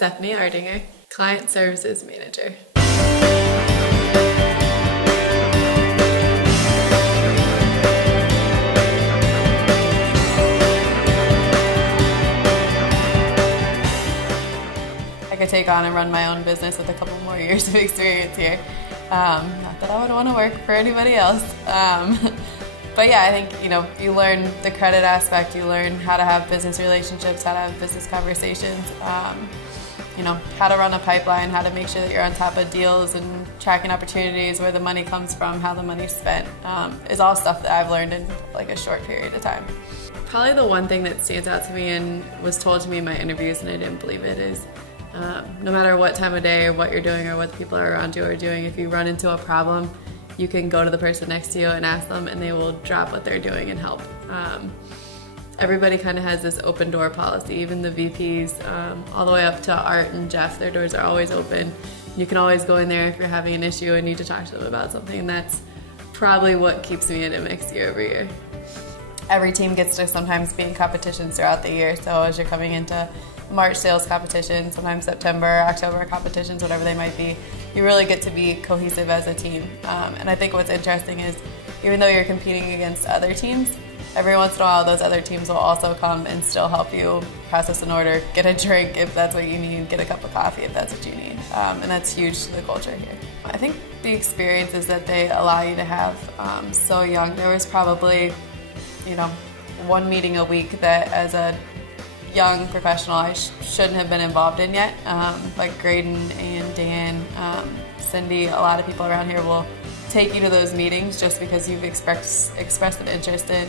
Stephanie Ardinger, Client Services Manager. I could take on and run my own business with a couple more years of experience here. Not that I would want to work for anybody else. But yeah, I think, you learn the credit aspect, you learn how to have business relationships, how to have business conversations, how to run a pipeline, how to make sure that you're on top of deals and tracking opportunities, where the money comes from, how the money's spent, is all stuff that I've learned in like a short period of time. Probably the one thing that stands out to me and was told to me in my interviews and I didn't believe it is, no matter what time of day or what you're doing or what the people around you are doing, if you run into a problem, you can go to the person next to you and ask them and they will drop what they're doing and help. Everybody kind of has this open door policy, even the VPs, all the way up to Art and Jeff, their doors are always open. You can always go in there if you're having an issue and need to talk to them about something, and that's probably what keeps me in immix year over year. Every team gets to sometimes be in competitions throughout the year, so as you're coming into March sales competition, sometimes September, October competitions, whatever they might be, you really get to be cohesive as a team. And I think what's interesting is, even though you're competing against other teams, every once in a while those other teams will also come and still help you process an order, get a drink if that's what you need, get a cup of coffee if that's what you need. And that's huge to the culture here. I think the experiences that they allow you to have so young, there was probably, one meeting a week that as a young professional I shouldn't have been involved in yet. Like Graydon and Dan, Cindy, a lot of people around here will take you to those meetings just because you've expressed an interest in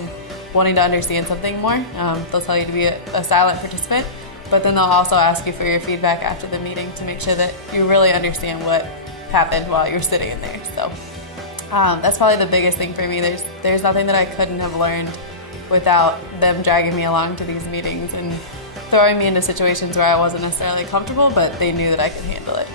wanting to understand something more. They'll tell you to be a silent participant, but then they'll also ask you for your feedback after the meeting to make sure that you really understand what happened while you're sitting in there. So that's probably the biggest thing for me. There's nothing that I couldn't have learned without them dragging me along to these meetings and throwing me into situations where I wasn't necessarily comfortable, but they knew that I could handle it.